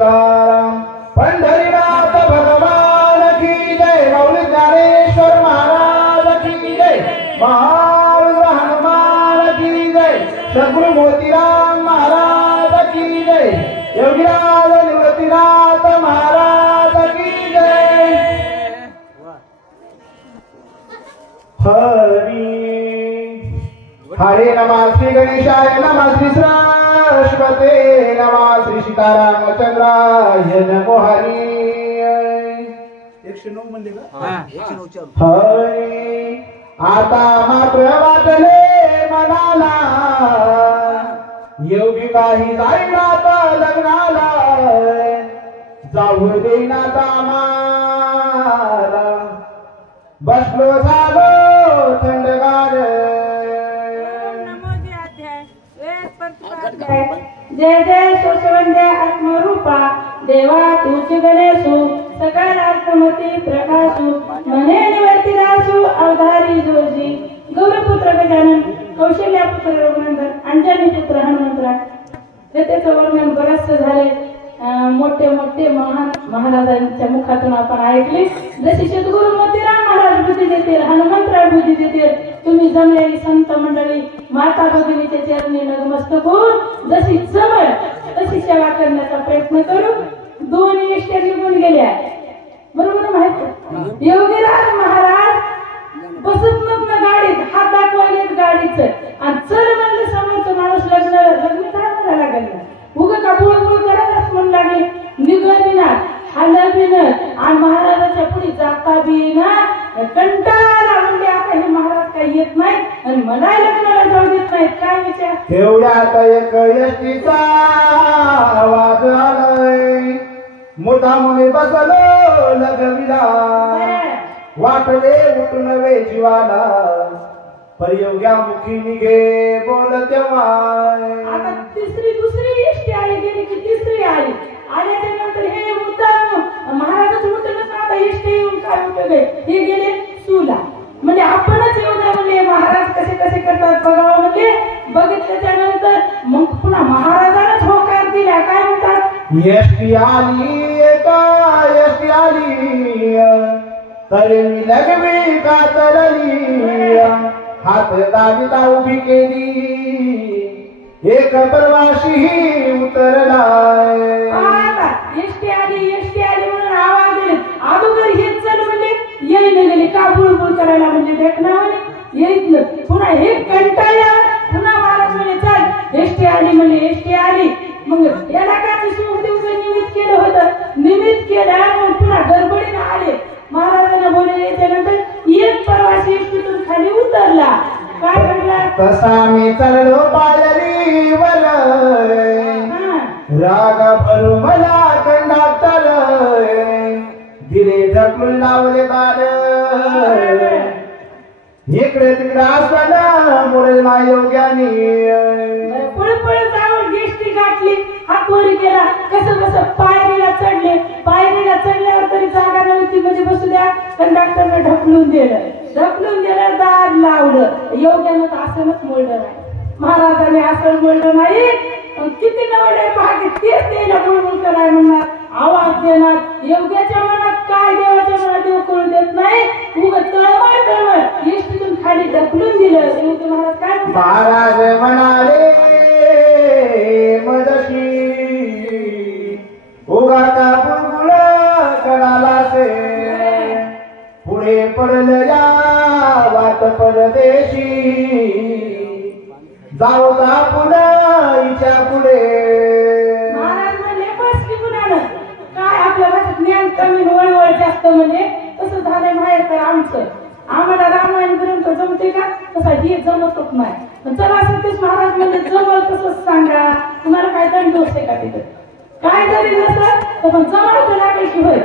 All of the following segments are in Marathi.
तुकाराम पंढरीनाथ भगवान की जय मौली ज्ञानेश्वर महाराज की जय महारुद्र हनुमान की जय सद्गुरु मोतीराम महाराज की जय योगीराज निवृत्तीनाथ महाराज की जय हरे नमः श्री गणेशाय नमः श्री सरस्वते नमः श्री सीतारामचंद्राय नमो हरी 109 म्हणले का 109 हरी आता मात्र वाटले मनाला योगी काही जाईना तर लग्नाला जाऊ देईना आम्हाला बसलो झालो थंडगार जय जय सुवंदे आत्मरूपा देवा तुझ गणेशु सकल आत्मती प्रकाशु मने निवर्ती दासु अवधारी जोजी गौरपुत्र गजानन कौशल्यापुत्र रघुनंदन अंजनी पुत्र हनुमंतराय त्याचं वर्णन बरंच झाले मोठे मोठे महान महाराजांच्या मुखातून आपण ऐकले जशी सद्गुरु मोतीराम महाराज बुद्धी देतील हनुमंतराय बुद्धी देतील तुम्ही जमलेली संत मंडळी माता भगिनीच्या चरणी नतमस्तक होऊन जशी जमल तशी सेवा करण्याचा प्रयत्न करू दोन्ही इष्टे निघून गेल्या बरोबर माहिती योगीराज महाराज बसत नव्हतं गाडीत हात दाखवायलेत गाडीच आणि चल म्हणलं समोरचा माणूस लग्न करायला लागला उग का बुळबुळ करतच म्हणू लागले निघत बिना हालत बिना आणि महाराजाच्या पुढे जाता बिना कंटाळा म्हणले आता हे महाराज काही येत नाही आणि मला लग्नाला जाऊ देत नाहीत काय विचार तेवढ्यात एक यष्टीचा आवाज आलाय मुद्दामुळे बसलो लगविला वाटले उठून वे जीवाला परियोग्या मुखी निघे बोल तेव्हा आता तिसरी दुसरी एसटी आली गेली की तिसरी आली आल्याच्या नंतर हे मुद्दाम महाराजाचं मुद्दाम आता एसटी येऊन काय उपयोग आहे हे गेले सुला म्हणजे आपणच एवढं म्हणजे महाराज कसे कसे करतात बघावं म्हणजे बघितल्याच्या नंतर मग पुन्हा महाराजालाच होकार दिला काय म्हणतात एसटी आली एसटी आली तरी मी लगवी कातरली हात दाविता उभी केली एक प्रवाशी उतरलाय एसटी आली म्हणून आवाज दिले अगोदर हेच चल म्हणले येईन गेले का बुळबुळ करायला म्हणजे देखणार येईन पुन्हा हे कंटाळल्या पुन्हा महाराज म्हणे चल एसटी आली मग याला काय सुखदेवचं निमित्त केलं होतं निमित्त केलं मग पुन्हा गडबडीने आले महाराजांना बोलले याच्यानंतर एक प्रवासी एसटीतून खाली उतरला काय घडलं तसा मी चढलो पायरीवर राग भरू मला कंडाक्टर दिले ढकलून लावले दार इकडे तिकडे असताना मोरेल योग्याने पळ जाऊन गेष्टी गाठली हात वर केला कसं पायरीला चढल्यावर तरी जागा नव्हती म्हणजे बसू द्या कंडक्टरने ढकलून दिलं दार लावलं योग्यानं तर असंच मोडलं नाही महाराजांनी असं मोडलं नाही किती नवले भाग तेच त्याला बुळबुळ करायला म्हणणार आवाज देणार योग्याच्या मनात काय देवाच्या मनात देव करू देत नाही उगाच तळमळ एसटीतून खाली ढकलून दिलं योगी महाराज काय महाराज म्हणाले मदशी उगाता बुळबुळ कराला से पुढे पडलं या वाट परदेशी जाऊ का पुन्हा पुढे महाराज म्हणले बस की पुन्हा काय आपल्या भाषेत ज्ञान कमी वळवळ जास्त म्हणजे तसं झालंय माहेर तर आमचं आम्हाला रामायण ग्रंथ जमते का तसा हे जमतच नाही पण चला सतीश महाराज म्हणजे जमल तसंच सांगा तुम्हाला काय दंड असते का तिथं काय जरी नसत तर पण जमल तर लागेल की होय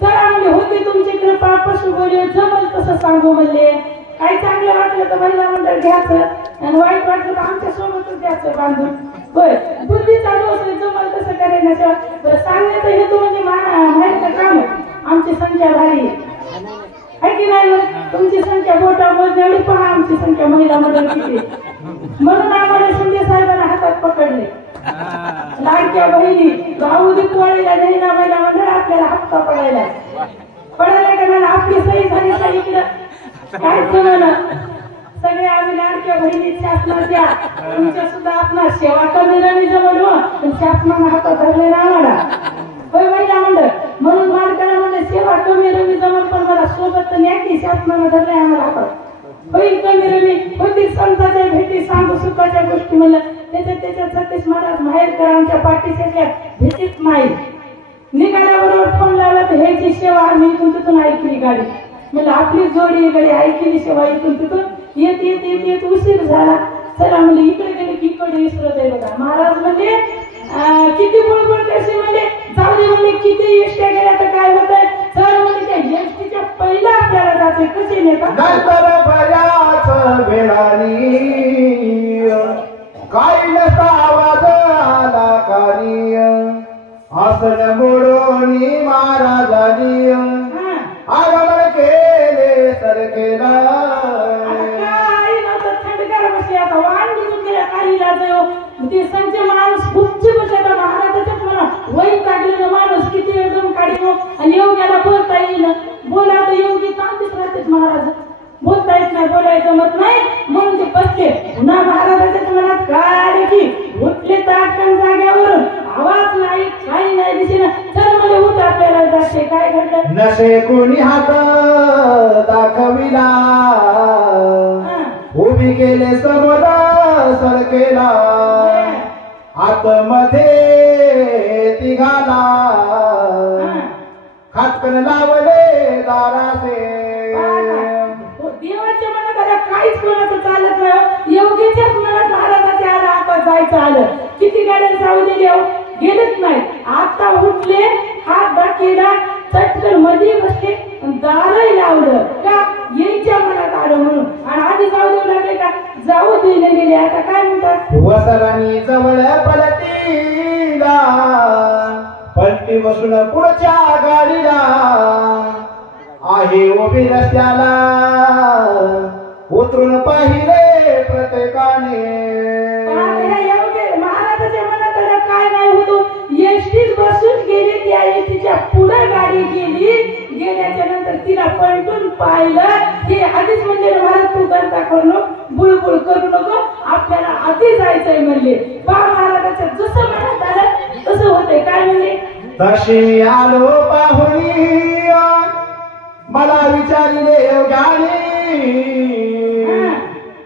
चला म्हणजे होते तुमची कृपा पशु बोले जमल तसं सांगू म्हणले काही चांगलं वाटलं तर महिला मंडळ घ्यायचं आणि वाईट वाटलं तर आमच्या सोबतच घ्यायचं बांधून होय बुद्धी चालू असेल जमल तसं करायचं बरं सांगण्याचं हेतू म्हणजे माहिती काम आमची संख्या भारी आहे की नाही तुमची संख्या बोटा मोजण्यावर पहा आमची संख्या महिला मंडळ किती म्हणून आम्हाला शिंदे साहेबांना हातात पकडले लाडक्या बहिणी भाऊ दिवाळीला हप्ता पडायला का मला आपली सही झाली सही इकडं काय जमलं सगळे आम्ही लाडक्या बहिणी शासनाच्या तुमच्या सुद्धा आपला सेवा कमी रवी जमलो पण शासनाने हातात धरले ना आम्हाला होय महिला मंडळ म्हणून मालकाला म्हणजे सेवा कमी रवी जमल पण मला सोबत न्या की शासनाने धरले आम्हाला हातात होईल कमी रवी होतील संतांच्या भेटी सांगू सुखाच्या गोष्टी म्हणलं त्याच्यात सतीश महाराज माहेरकर आमच्या पाठीच्या भेटीत नाही निघाल्याबरोबर फोन लावला तर ह्याची सेवा आम्ही इथून तिथून ऐकली गाडी म्हणजे आपली जोडी गाडी ऐकली सेवा इथून तिथून येत उशीर झाला चला म्हणजे इकडे गेले की इकडे विसरत आहे बघा महाराज म्हणजे किती बुळबुळ कशी म्हणजे जाऊ दे म्हणजे किती एसट्या गेल्या तर काय होत आहे तर म्हणजे त्या एसटीच्या पहिला आपल्याला जाते कसे नाही का नंतर बऱ्याच वेळानी काही नसता आवाज आला कानी आसन मोडोनी महाराजानी आगमन केले सरकेला ते संच माणूस खूपचे बसला महाराजाच्याच म्हणा वही काढलेलं माणूस किती एकदम काढीनो आणि योग्याला बोलता येईल बोला तर योगी चांगलीच राहतेच महाराज बोलता येत नाही बोलायचं मत नाही म्हणून ते बसले पुन्हा महाराजाच्याच मनात काय आले की उठले ताटकन जाग्यावरून आवाज नाही काही नाही दिसेना चल मला उठ आपल्याला जाते काय घडलं नसे कोणी हात दाखविला उभी केले समोर सरकेला आतमध्ये तिघाला खाटकन लावले दाराचे देवाच्या मनात काहीच कोणाचं चालत नाही योगीच्याच मनात महाराजाच्या आला आता जायचं आलं किती गाड्या जाऊ दिले गेलेच नाही आता उठले हात दाखिला चटकन मध्ये बसले दारही लावलं का यायच्या मनात आलं म्हणून आणि आधी जाऊ देऊ लागले का जाऊ दिले गेले आता काय म्हणतात वसरानी जवळ पलटीला पलटी बसून पुढच्या गाडीला आहे उभी रस्त्याला उतरून पाहिले प्रत्येकाने महाराजाच्या मनात आलं काय नाही होतो एसटीत बसून गेली त्या एसटीच्या पुढे गाडी गेल्याच्या नंतर तिला पलटून पाहिलं हे आधीच म्हणजे महाराज तू करता करू नको बुळबुळ करू नको आपल्याला आधी जायचंय म्हणले बा महाराजाच्या जसं मनात आलं तसं होतंय काय म्हणले तशी आलो पाहुणी मला विचारले योग्याने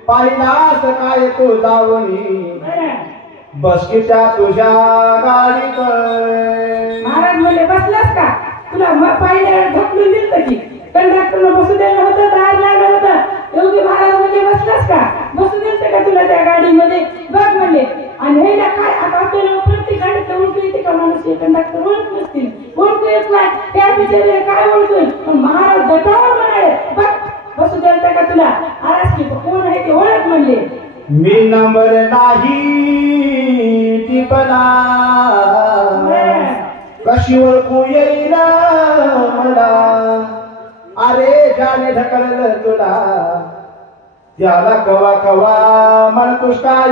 पाहिलास काय तू जावणी बसकीच्या तुझ्या गाडीत महाराज म्हणले बसलास का तुला पाहिल्यावर ढकलून दिलं की कंडक्टरला बसू द्यायला होतं दार लागलं होतं योगी महाराज म्हणजे बसलास का बसू दिलं का तुला त्या गाडीमध्ये बघ म्हणले आणि हे काय आता आपल्याला प्रत्येक गाडीत ओळखू येते का माणूस कंडक्टर ओळख नसतील ओळखू येत नाही त्या बिचारे काय ओळखून पण महाराज दटावर म्हणाले बघ बसू द्यायला का तुला आलास की कोण आहे ते ओळख म्हणले मी नंबर नाही टिपला कशी ओळखू येईल मला अरे जाने ढकललं तुला त्याला कवा कवा म्हणतोस काय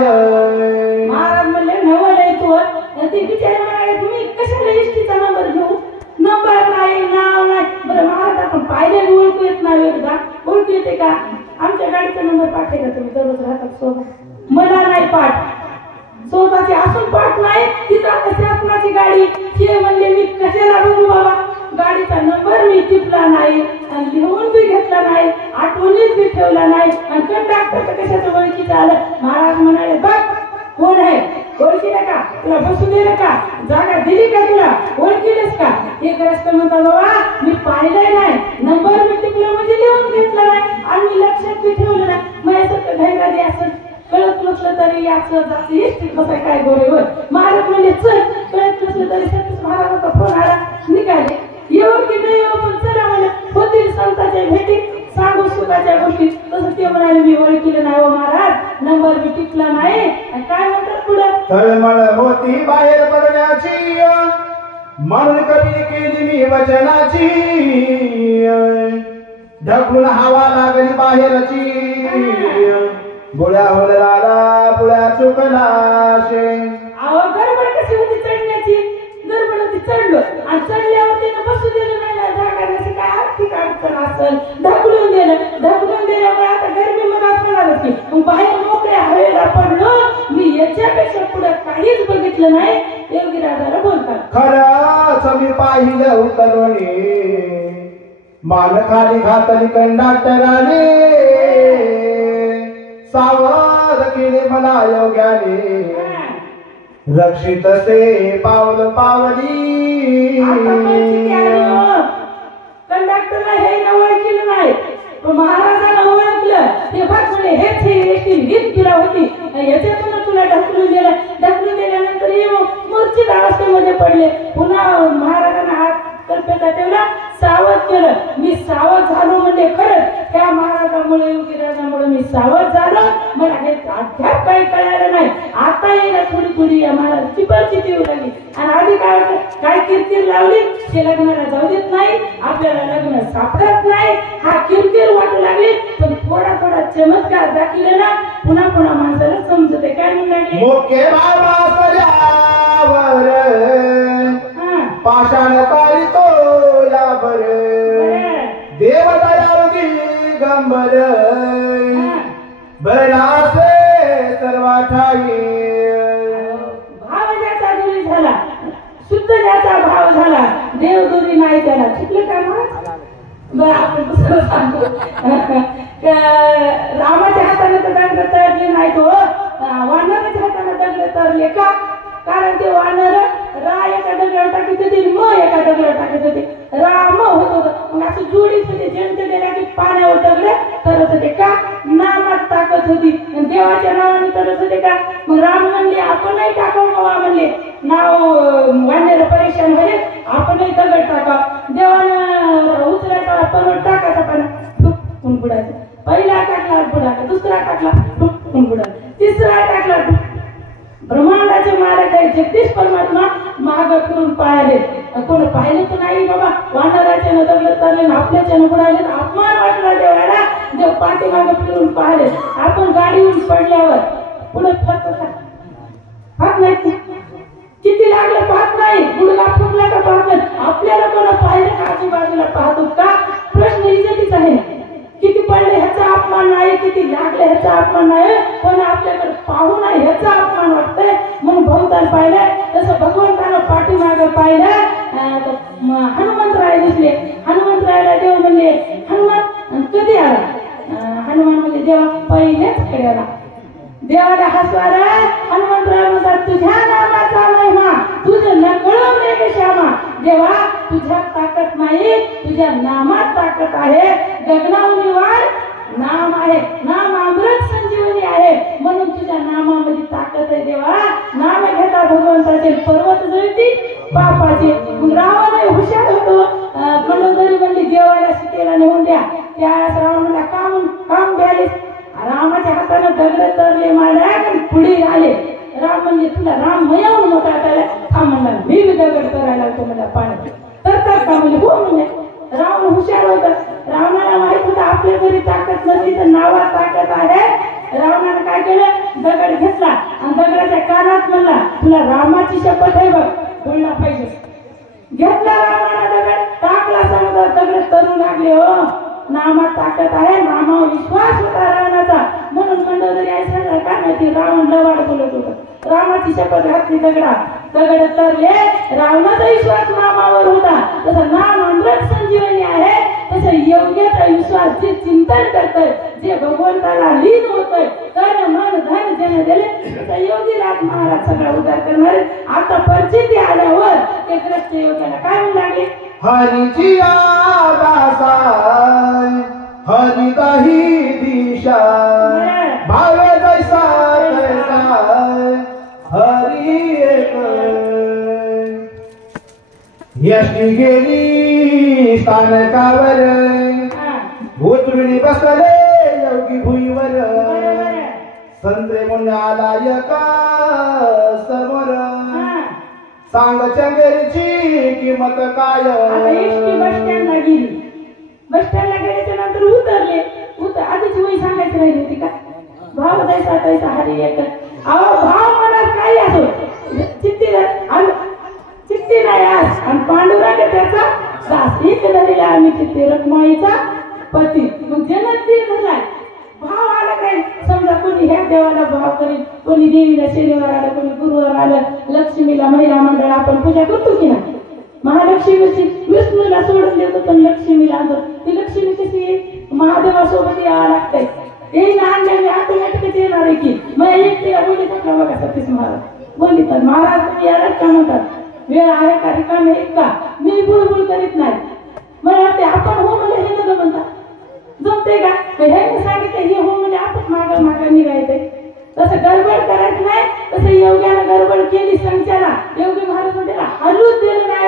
महाराज म्हणले नवल आहे तू ते बिचारे म्हणाले तुम्ही कशाला एसटीचा नंबर घेऊ नंबर नाही नाव नाही बरं महाराज आपण पाहिलेलं ओळखू येत नाही एकदा ओळखू येते का आमच्या गाडीचा नंबर पाठे का तुम्ही दररोज राहतात सोबत मला नाही पाठ सोबतची असून पाठ नाही तिथं आता शासनाची गाडी हे म्हणले मी कशाला बघू बाबा गाडीचा नंबर मी टिपला नाही आणि लिहून बी घेतला नाही आठवणीत बी ठेवला नाही आणि कंडक्टर कशाचं ओळखीचं आलं महाराज म्हणाले बघ कोण आहे ओळखीला का तुला बसू दिलं का जागा दिली का तुला ओळखीलच का एक रस्ता म्हणता बाबा मी पाहिलंय नाही नंबर मी टिपला म्हणजे लिहून घेतला नाही आणि मी लक्षात बी ठेवलं नाही माझ्यासारखं घाईगाडी असं कळत नसलं तरी याचं जास्त एसटीत बसाय काय गोरेवर महाराज म्हणजे चल कळत नसलं तरी सतीश महाराजाचा फोन आला निघाले येऊ की नाही येऊ पण चला म्हणजे होतील संतांच्या भेटी सांगू सुखाच्या गोष्टी तसं ते म्हणाले मी ओळखीलं नाही हो महाराज नंबर बी टिपला नाही आणि काय म्हणतात पुढं तळमळ होती बाहेर पडण्याची म्हणून कधी केली मी वचनाची ढकलून हवा लागली बाहेरची गोळ्या होल्या पुळ्या चुकला अहो गडबड कशी होती चढण्याची गडबड होती चढलो आणि चढल्यावर तिनं बसू दिलं नाही ना जागा काय आर्थिक अडचण असेल ढकलून दिल्यामुळे आता गरमी मग होणार होती मग बाहेर मोकळ्या हवेला पडलो मी याच्यापेक्षा पुढे काहीच बघितलं नाही योगीराजाला बोलतात खरंच मी पाहिलं उतरवणे मान खाली घातली कंडक्टराने सावध केले मला योग्याने रक्षित से पावल पावली कंडक्टरला हे ओळखलं नाही पण महाराजांना ओळखलं ते बघ म्हणे हेच तुला होती याच्यातून तुला ढकलून दिल्यानंतर मूर्छित अवस्थेमध्ये पडले पुन्हा महाराजांना हात कल्पेचा ठेवला सावध केलं मी सावध झालो म्हणजे खरंच त्या महाराजामुळे योगीराजामुळे मी सावध झालो मला हे अद्याप काही कळालं नाही आता येईल थोडी या महाराजाची परिस्थिती येऊ लागली आणि आधी काय किरकिर लावली ते लग्नाला जाऊ देत नाही आपल्याला लग्न सापडत नाही हा किरकिर वाटू लागली पण थोडा चमत्कार दाखले ना पुन्हा माणसाला समजते काय म्हणू लागली मोके बाबा सल्यावर पाषाण तारी तो यावर देवदयाल दिगंबर बरणासे सर्वा ठाई भाव ज्याचा दुरी झाला शुद्ध ज्याचा भाव झाला देव दुरी नाही त्याला शिकलं का महाराज बरं आपण दुसरं सांगतो रामाच्या हाताने तर दंड तरले नाही तो वानराच्या हाताने दंड तरले का कारण ते वानर रा एका दगडावर टाकीत होते म एका दगडावर टाकीत होते राम होत होत मग असं जोडीत होते जंत गेल्या की पाण्यावर दगड तरत होते का नामात ताकद होती देवाच्या नावाने तरत होते का मग राम म्हणले आपणही टाकाव बाबा म्हणले नाव वानर परेशान झाले आपणही दगड टाकाव देवानं उचलायचा आपण टाकायचा पण बुडायचं पहिला टाकला बुडायचा दुसरा टाकला बुडायचा तिसरा टाकला ब्रह्मांडाचे मालक आहे जगदीश परमात्मा माग फिरून पाहिले कोण पाहिले तर नाही बाबा वानराच्या दगड चालले आपल्याच्या बुडाले अपमान वाटला देवाला देव पाठीमाग फिरून पाहिले आपण गाडीहून पडल्यावर पुढे पाहत नाही किती लागलं पाहत नाही गुडघा फुटला का पाहत नाही आपल्याला कोण पाहिलं का आजूबाजूला पाहतो का प्रश्न इज्जतीचा आहे किती पडले ह्याचा अपमान नाही किती लागले ह्याचा अपमान नाही पण आपल्याकडे पाहू नाही ह्याचा अपमान वाटतंय म्हणून बहुतांश पाहिलंय तसं भगवंतानं पाठीमागं पाहिलं हनुमंतराय दिसले हनुमंतरायला देव म्हणले हनुमान कधी आला हनुमान म्हणजे देवा पहिलेच कडे आला देवाला हसवाला हनुमंतराय म्हणतात तुझ्या नामाचा महिमा तुझं नकळो मेघ श्यामा देवा तुझ्यात ताकद नाही तुझ्या नामात ताकद आहे गगनावनी वाढ नाम आहे नाम अमृत संजीवनी आहे म्हणून तुझ्या नामामध्ये ताकद आहे देवा नाम घेता भगवंताचे पर्वत जळती पापाचे रावण हुशार होतो मंडोदरी म्हणली देवाला सीतेला नेऊन द्या त्या रावणाला काम घ्याले रामाच्या हाताने दगड तरले मारले पुढे आले राम म्हणजे तुला राम मयावून मोठा थांब म्हणला मी दगड करायला लागतो मला पाणी तर का म्हणजे हो म्हणजे रावण हुशार होता रावणाला माहित होतं आपल्या घरी ताकद नसली तर नावात ताकद आहे रावणाने काय केलं दगड घेतला आणि दगडाच्या कानात म्हणला तुला रामाची शपथ आहे बघ बोलला पाहिजे घेतला रावणाला दगड टाकला समुद्रात दगड तरू लागले हो नामात ताकद आहे नामावर विश्वास होता रावणाचा म्हणून मंडोदरी आई सांगा काय माहिती रावण लवाड बोलत होता रामाची शपथ घातली दगड तरले रावणाचा विश्वास नामावर होता तसं नाम अमृत संजीवनी आहे तसं योग्याचा विश्वास जे चिंतन करतय जे भगवंताला लीन होतय तर मन धन जन दिले तसं योगीराज महाराज सगळा उद्धार करणार आता परिस्थिती आल्यावर ते ग्रस्त योग्याला काय म्हणू लागले हरीची आदासाय हरिताही दिशा भावे जैसा तैसा हरी एक यशी गेली स्थानकावर उतरुणी बसले योगी भुईवर संत्रे मुन्याला का समोर सांग चंगेरीची किंमत काय बस स्टँडला गेल्याच्या नंतर उतरले आधीची वही सांगायची राहिली होती का भाव जायचा तैसा हरी एक अहो भाव मनात काही असो चिठ्ठी तिची नाही आस आणि पांडुरंग त्याचा दास. एक धरला आम्ही चित्ते रखमाईचा पती. मग जन्म ती झालाय. भाव आला काय समजा कोणी ह्या देवाला भाव करील, कोणी देवीला शनिवार आलं, कोणी गुरुवार आलं, लक्ष्मीला महिला मंडळ आपण पूजा करतो की नाही. महालक्ष्मीची विष्णूला सोडून देतो पण लक्ष्मीला आणतो. ती लक्ष्मी कशी महादेवासोबत यावं लागतंय. ते आणल्याने ऑटोमॅटिकच येणार आहे की. मग एक तिला बोली टाकला बघा सतीश महाराज बोलितात. महाराज तुम्ही यालाच का म्हणतात, वेळ आहे का रिकामे आहेत का. मी बुळबुळ करीत नाही. मला वाटते आपण हो म्हणजे हे नको म्हणतात जमते का. ह्याने सांगितलं हे हो म्हणजे आपण माग निघायचंय. तसं गडबड करायचं नाही. तसं योग्यानं गडबड केली संचाला. योगी महाराज त्याला हलूच दिलं नाही.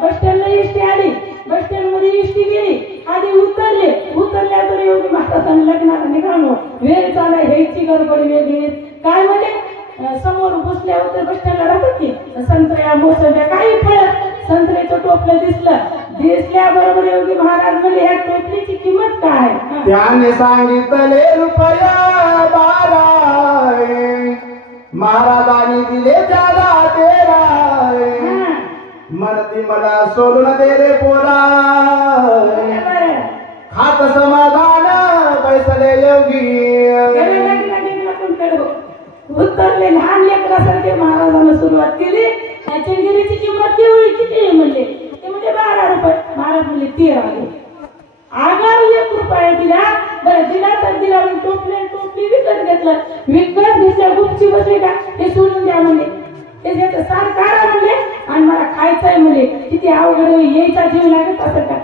बस स्टँडला इष्टी आली, बस स्टँड मध्ये इष्टी गेली, आधी उतरल्यावर योगी महाराजांनी लग्नाला निघालो. वेळ चालाय ह्याची गडबड वेगळी. काय म्हणे समोर बसल्यावर तर बस स्टँडला राहतात की संत्र्या मोसंब्या काही फळ. संत्र्याचं टोपलं दिसल्याबरोबर योगी महाराज म्हणले ह्या टोपलीची किंमत काय. त्याने सांगितले रुपया 12. महाराजांनी दिले त्याला 13. म्हणती मला सोडून दे रे पोरा. खात समाधान पैसले योगी. उतरले लहान लेकरासारखे महाराजांना सुरुवात केली. चंगिरीची किंमत केवढी किती म्हणले. ते म्हणजे 12 रुपये. महाराज म्हणले 13. आगाव 1 रुपया दिला. बरं दिला तर दिला. टोपली विकत घेतलं. विकत घेतल्या गुपची बसले का ते सोडून द्या म्हणले. ते त्याचं सार काढा म्हणले आणि मला खायचंय म्हणले. किती अवघड यायचा जीव लागत असं का.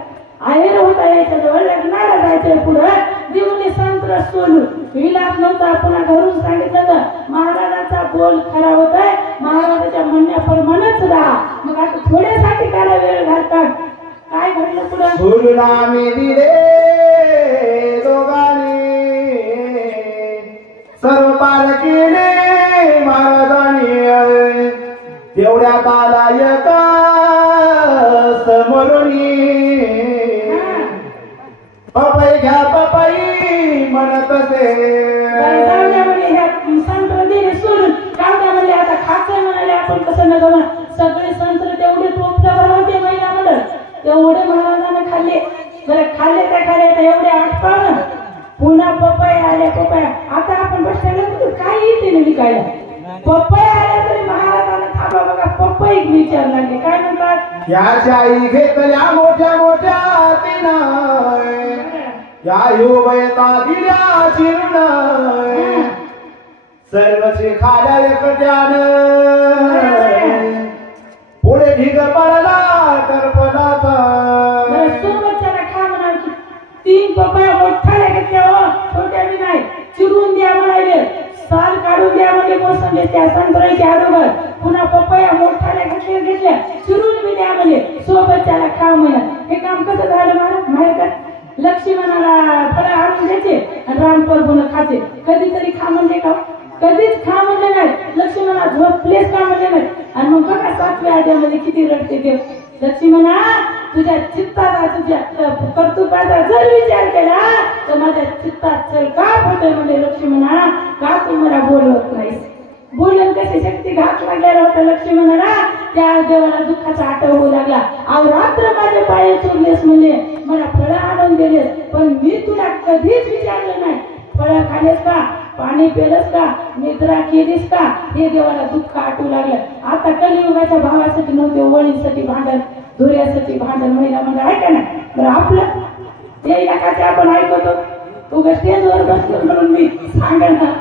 आहेर होता यायच्या जवळ लग्नाला जायचंय पुढं. देऊन संत्र सोडून विलाप नव्हता. पुन्हा घरून सांगितलं तर महाराजांचा बोल खरा होताय. महाराजाच्या म्हणण्याप्रमाणेच राहा. मग आता थोड्यासाठी त्याला वेळ घालतात. काय घडलं पुढं. सोडून आम्ही दिले दोघांनी, सर्व पार केले महाराजांनी. तेवढ्यात आला एका समोरुनी. पपई घ्या पपई म्हणत असे. संत्र दिले सोडून कावड्या म्हणले आता खायचंय म्हणाले आपण कसं न गमन. सगळे संत्र तेवढे टोपल्या भरवते महिला म्हणत. तेवढे महाराजांना खाल्ले. बरं खाल्ले त्या खाल्ले एवढे 8 पावलं. पुन्हा पपई आल्या पपया. आता आपण बसल्या काही येते विकायला. पपई आल्या तरी महाराजांना थांबा बघा. पपई विचार लागले. काय म्हणतात याच्या आई घेतल्या मोठ्या मोठ्या तिनं. या युवयता दिल्या चिरून. सर्वचे खाल्या एकट्यानं. पुढे ढिग पडला टरफलाचा. सोबतच्याला खा म्हणायची. 3 पपया मोठ्या घेतल्या छोट्या बी नाही. चिरून द्या म्हणाले. साल काढून द्या म्हणजे मोसंबी त्या संत्र्याच्या अगोदर. पुन्हा पपया मोठ्या घेतल्या चिरून बी द्या म्हणजे सोबतच्याला खा म्हणा. हे काम कसं झालं महाराज माहित का. लक्ष्मणाला फळं आणून द्यायचे आणि राम प्रभून खाते. कधीतरी खा म्हणले का. कधीच खा म्हणले नाही. लक्ष्मणा झोपलेच का म्हणले नाही. आणि मग बघा 7व्या अध्यायामध्ये किती रडते ते. लक्ष्मणा तुझ्या चित्ताचा तुझ्या कर्तृत्वाचा जर विचार केला तर माझ्या चित्तात चल का होतोय म्हणजे लक्ष्मणा. का तू मला बोलवत नाहीस. बोलून कशी शक्ती घात लागलेला होता लक्ष्मणाला. त्या देवाला दुःखाचा आठव होऊ लागला. आज रात्र माझे पाय चोरलेस म्हणजे मला फळं आणून दिलेस पण मी तुला कधीच विचारलं नाही. फळं खालेस का, पाणी पेलस का, निद्रा केलीस का. हे देवाला दुःख आठवू लागलं. आता कलियुगाच्या भावासाठी नव्हते वळीसाठी भांडण, धुऱ्यासाठी भांडण महिला म्हणजे ऐका ना. बरं आपलं या इलाकाचे आपण ऐकतो. तू स्टेजवर बसलो म्हणून मी सांगा ना.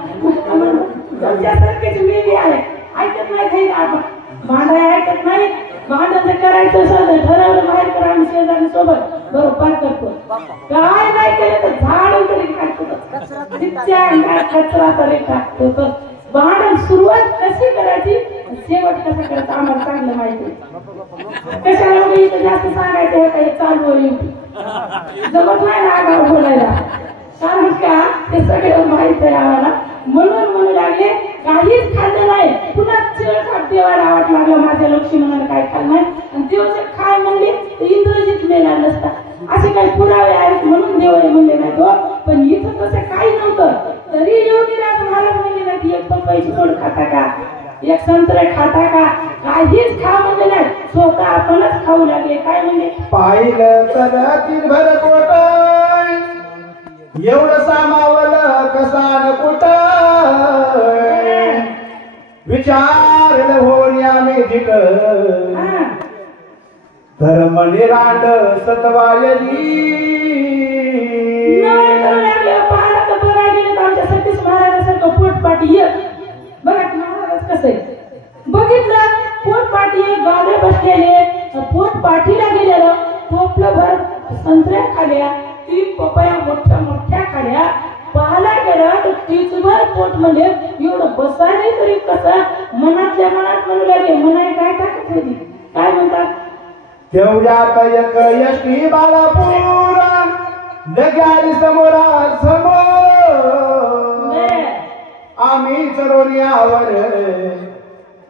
तुमच्यासारखेच मी बी आहे. ऐकत नाही काही आपण भांडाय ऐकत नाही. भांडण करायचं सगळं ठरवलं बाहेर करा. आम्ही शेजारी सोबत बरोबर करतो. काय नाही केलं तर झाड तरी टाकतो. कचरा तरी टाकतो. तर भांडण सुरुवात कशी करायची शेवट कसं करायचं आम्हाला चांगलं माहिती. कशाला इथं जास्त सांगायचं हे चालू होईल जमत नाही ना आगाव बोलायला. कारण का ते सगळं माहित आहे आम्हाला. म्हणून म्हणू लागले काहीच खाल्लं नाही. पुन्हा चिळ खात देवाला आवाज लागला. माझ्या लक्ष्मणाला काय खाल्लं नाही. आणि देव जर खाय म्हणले तर इंद्रजित मेला नसता. असे काही पुरावे आहेत म्हणून देव म्हणले नाही तो. पण इथं तसं काही नव्हतं. तरी योगीराज महाराज म्हणले नाही. एक पपईची तोड खाता का, एक संत्र खाता का, काहीच खा म्हणले नाही. स्वतः आपणच खाऊ लागले. काय म्हणजे पाहिलं तर भर पोट एवढं सामावलं कसा कुठ विचारलं होण्या मी जिट हा. धर्म निरांड सतवायली नवल करू लागले. पाहिलं तर बघायला गेलं तर आमच्या सतीश महाराजासारखं पोटपाटी एक. बघा की महाराज कसं आहे. बघितलं पोटपाटी एक गावे बसलेले पोटपाटीला गेलेलं टोपलं भर संत्र्या खाल्या 3 पपया मोठ्या मोठ्या खाल्या. पाहायला गेलं तर तीचभर पोट म्हणजे एवढं बसायला तरी कसं मनातल्या मनात म्हणू लागले. म्हणाय काय टाकत होती काय म्हणतात तेवढ्यात एक यष्टी बाळापूर लग्याली समोर आम्ही चरोनियावर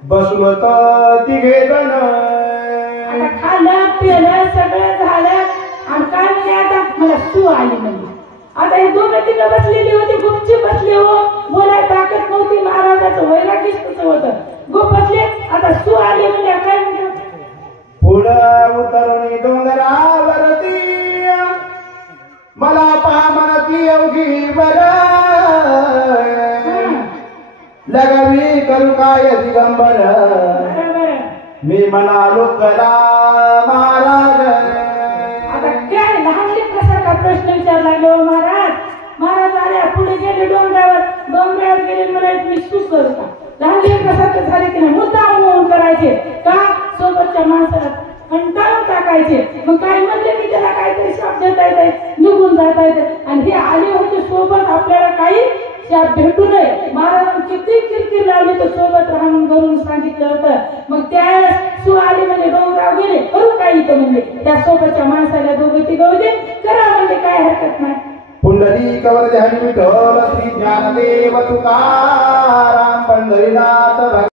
बसलो तर तिघे जण. आता खाल्लं पिलं सगळं झालं आणि काय म्हणजे आता मला सू आली म्हणजे. आता हे दोघं तिघं बसलेली होती गुपची बसले हो. बोलायला ताकद नव्हती. महाराजाचं वैराग्यच कसं होतं. गुप बसले. आता सू आली म्हणजे काय म्हणतात पुढं उतरणी डोंगरावरती मला पहा म्हणती एवढी बर लगावी करू काय दिगंबर मी म्हणालो करा महाराज. आता काय लहान लेकरासारखा प्रश्न विचारला लागलो महाराज. महाराज आल्या पुढे गेले डोंगरावर गेले मला मी सू करू का. लहान लेकरासारखं झाले की नाही मुद्दाम म्हणून करायचे का सोबतच्या माणसाला कंटाळून टाकायचे. मग काय म्हणले की त्याला काहीतरी शाप देता येते निघून जाता येते. आणि हे आले होते सोबत आपल्याला काही शाप भेटू नये. महाराजांनी किती किरकिर लावली तर सोबत राहून घरून सांगितलं होतं. मग त्यावेळेस सू आली म्हणजे डोंगराव गेले करू काही इथं म्हणजे त्या सोबतच्या माणसाला दोघं तिघं होते करा म्हणजे काय हरकत नाही. पुंडलिक वरदे हरी विठ्ठल श्री ज्ञानदेव तुकाराम पंढरीनाथ